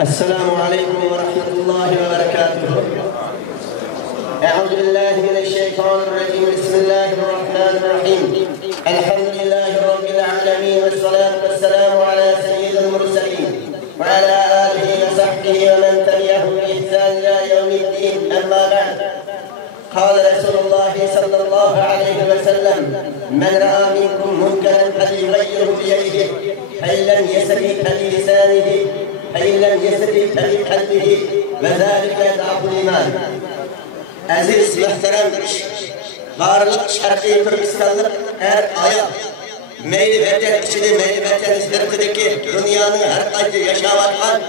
السلام عليكم ورحمة الله وبركاته. أعوذ بالله من الشيطان الرجيم. بسم الله الرحمن الرحيم. الحمد لله رب العالمين والصلاة والسلام على سيد المرسلين وعلى آله وصحبه ومن تبعهم بإحسان إلى يوم الدين. أما بعد، قال رسول الله صلى الله عليه وسلم: من رأى منكم منكرا فليغيره بيده، فإن لم يستطع فبلسانه، فإن لم يستطع فبقلبه، وذلك يضعف الإيمان. Aziz, muhterem, varlık şarkı Türkistanlık her ayak, meyli vatan içinde, meyli vatan sırtındaki dünyanın her kaydı yaşavatkan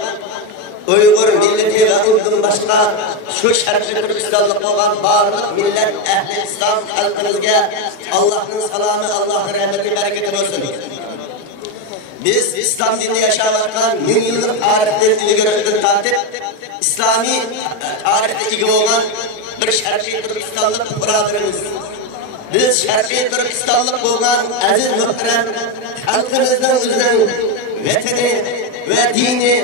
Uygur milleti ve ondan başka şu şarkı Türkistanlık olan varlık millet ehli İslam halkımızga Allah'ın salamı, Allah'ın rahmeti, bereketi olsun. Biz İslam dinini yaşavatkan 1000 yıllık tarihten ilgili tartip İslami tarihte ilgili olan bir Şərqi Türkistanlık buradırımız. Biz Şərqi Türkistanlık olan aziz muhterem halkımızın özünün vatani ve dini,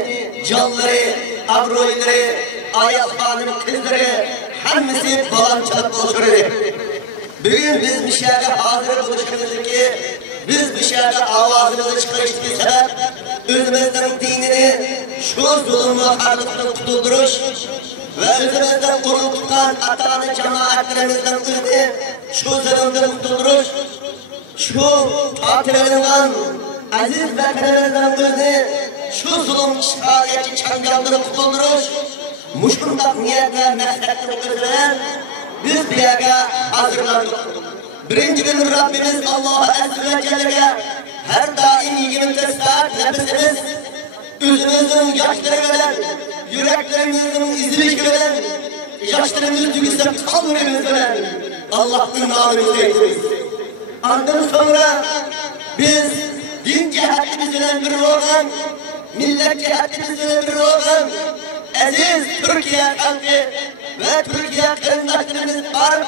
canları, abroyları, ayal hanım kızları hemmisi balançalık oluşturdu. Bugün biz bir şeye hazır buluşumuz ki biz bir şeye avazımızı çıkarıştığı sebep özümüzün dinini şu zulümü harlıkını tutulduruş ve özümüzden kurul tutan ata-ana cemaatlerimizden özü şu zulümden tutulduruş, şu tatil edilen aziz vatanimizden özü şu zulüm şahiyeti çangaldan tutulduruş, muşkundak niyetle meslekten özülen biz bir yere hazırlandık. Birinci gün Rabbimiz Allah Azze ve Celle'ye her daim 24 saat nefesimiz üzümüzün yaşları veren, yüreklerimizin izini veren, yaşlarımızı tükürse kalbimiz veren Allah'ın namını eyleyiz. Ondan sonra biz din cihetimizden bir olan, millet cihetimizden bir olan aziz Türkiye halkı ve Türkiye kıymetlerimiz, Arap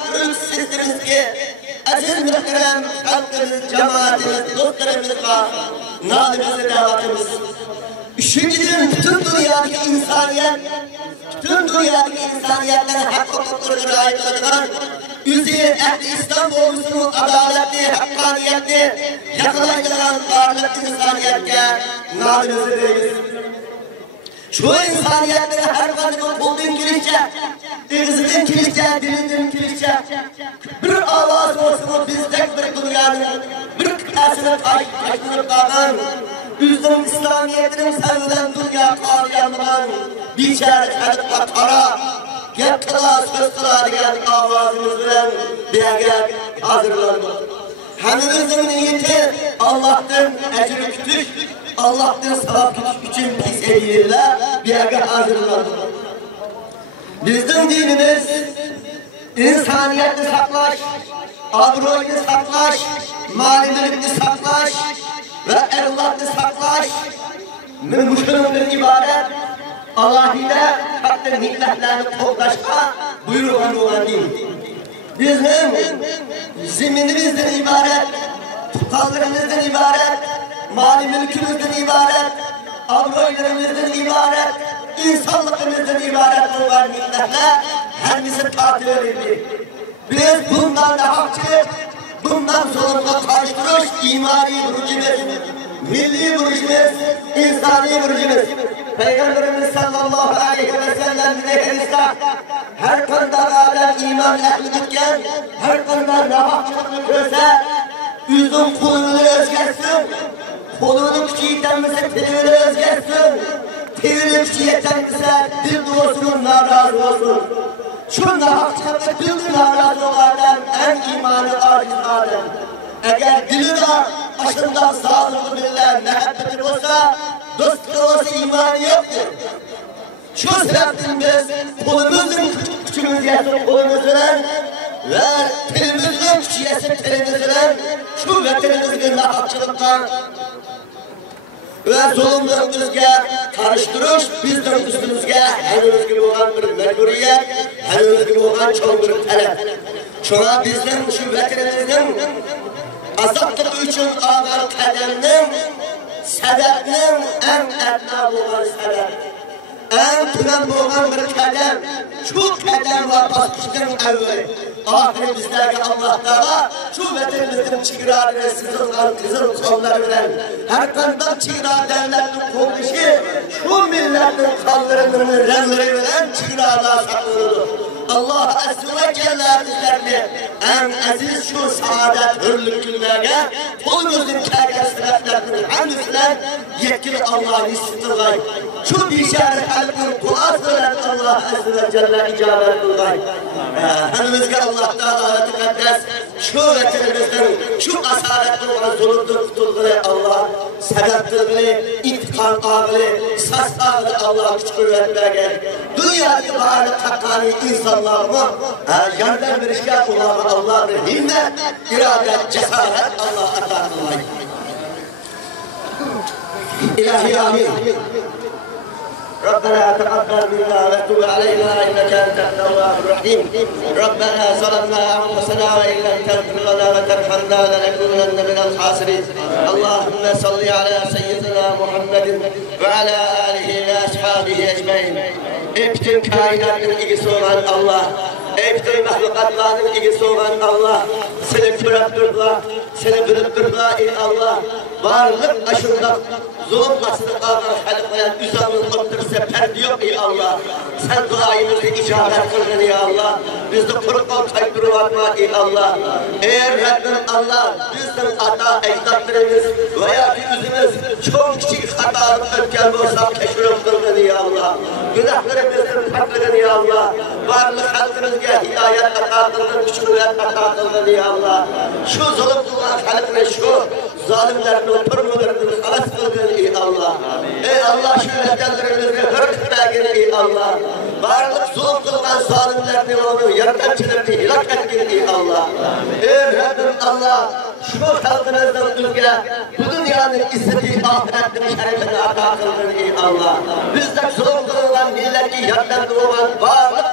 seslerimiz ki aziz muhterem halkımız, cemaatimiz, dostlarımızla nadimize davetimiz. Üçüncüdür bütün dünyadaki insaniyetlerin hak hukuklarına ait olan üzeri ehli İslam olmuşsunun adaletli, hakkaniyetli, yakalayılan varlık insaniyetke nadimize değiliz. Şu insaniyetleri her kadın olduğun kilişçe, ırzının kilişçe, dilinin kilişçe, bir avaz olsun biz tek bir dünyanın, bir kıtasını taşınıp kalan, üzüm İslamiyetinin sevilen dünya kavrayanından, biçare kalıp batara, gel kıla, söz kıla diyen avazımızdan bir yere hazırlandık. Hemimizin niyeti Allah'tan ecri kütük, Allah'tan sevap için pis eğiyle bir yere hazırlandık. Bizim dinimiz insaniyetini saklaş, abroyunu saklaş, malilikini saklaş ve erlatını saklaş, mümkünün ibadet, Allah'ıyla hatta nimetlerini toplaşma buyruğunu olan din. Bizim zeminimizden ibaret, tutallarımızdan ibaret, mali mülkümüzden ibaret, abroylarımızdan ibaret, insanlıkımızdan ibaret olan nimetler hepimize tatil edildi. Biz bundan da hakçı, bundan sorumlu karşıduruş imani burcumuz, milli burcumuz, insani burcumuz. Peygamberimiz sallallahu aleyhi ve sellem zehirista her konuda alem iman ehlidikken, her konuda rahatçılıklı görse, üzüm kulunu özgersin, kolunu küçüğütenmişse telini özgersin, telini küçüğütenmişse dil doğusunun narazı olsun. Şu rahatçılıklı dil narazı olanlar en imanı aciz alem. Eğer dili de başında sağlıklı billah, muhabbeti olsa, dostluğu olsa imanı yoktur. Şu sebepten biz kolumuzun küçüğümüz yesin kolumuzdan ve telimizin küçüğü yesin telimizden şu vatanımızın rahatçılıktan ve zulümlerimizge karıştırış bizden üstümüzge hemimiz gibi olan bir mecburiyet, hemimiz gibi olan çok bir talep. Şuna bizden şu vatanımızın azaplığı için ağır kademinin sebebinin en etna olan sebep. en tümen boğan bir kadem, şu kadem var basmıştır evveli. Ahirimizde Allah Teala şu vatanımızın çıkırarını kızıl kolları bilen her kandan çıkırar devletin kuruluşu şu milletin kaldırımını renleri bilen çıkırarlar saklıdır. Allah Azze ve Celle bizlerini en aziz şu saadet hürlük günlerine kolumuzun kerke sebeplerinin hemisinden yetkili Allah'ın istidraй. Şu bişaret kalbin duasıyla Allah Azze ve Celle icabet kılgay. Hemimizge Allah Teala tekaddes şu vatanımızın şu asaretli olan zulümdür tutulduğunu Allah sebeptirgini intikam ağını sas ağını Allah güç kuvvet vergen. Dünyadaki varlık hakkani insanlarımı yardım verişke Allah'a bir himmet, iradet, cesaret Allah ata kılmayı. İlahi amin. ربنا تقبل منا وتب علينا انك انت التواب الرحيم ربنا ظلمنا انفسنا وان لم تغفر لنا وترحمنا لنكونن من الخاسرين اللهم صل على سيدنا محمد وعلى اله واصحابه اجمعين bütün kainatın ilgisi olan Allah bütün mahlukatların ilgisi olan Allah seni bırakırlar seni bırakırlar ey Allah varlık aşırıda zulüm aslında kalan halıklayan üzerinin otursa perdi yok ey Allah sen duayımızı icabet kıldın ey Allah biz de kuru kol kaybırı varma ey Allah eğer Rabbim Allah bizim hata ecdatlarımız veya bir üzümüz çok küçük hatalık ötken olsa keşruf kıldın ey Allah günahlarımızın takdırın ey Allah varlık halkımızga hidayet hata kıldın şükürlet hata kıldın ey Allah şu zulüm kılan halkına şu zalimlerin oturmalarını halas kıldın ey Allah ey Allah şu nedenlerimizde hırkıtlarını ey Allah varlık zulüm kılan zalimlerini onu yaratıcılarını hilak etkin ey Allah ey Rabbim Allah şu halkımızdan ülke bu dünyanın istediği ahiretini şerefini ata kıldın ey Allah bizde zulüm kılan milleti yaratıcı olan varlık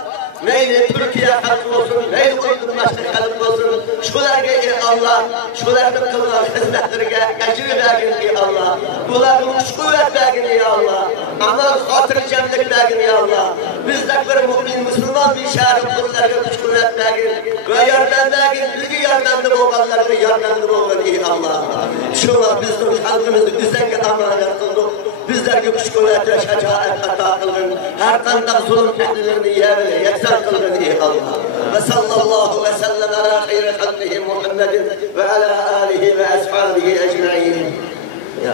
meyli Türkiye halkı olsun, meyli uydurmaşlık halkı olsun, şularga ey Allah, şularga kılınan hizmetlerine ecri vergin ey Allah, buların kuvvet vergin ey Allah, amal hatır cemlik vergin ey Allah, bizde bir mümin, Müslüman bir şehrin bunlarga kuvvet vergin ve yardım vergin, bilgi yardımcı olanlarını yardımcı olun ey Allah. Şuna bizim halkımızı üzerine emanet kıldık. Bizlerge güç kuvvet ve şecaat ata kılın. Her kandan zulüm tehditlerini yerine yeksan kılın ey Allah. Ve sallallahu ve sellem ala hayri halkihi Muhammedin ve ala alihi ve ashabihi ecma'in. Ya.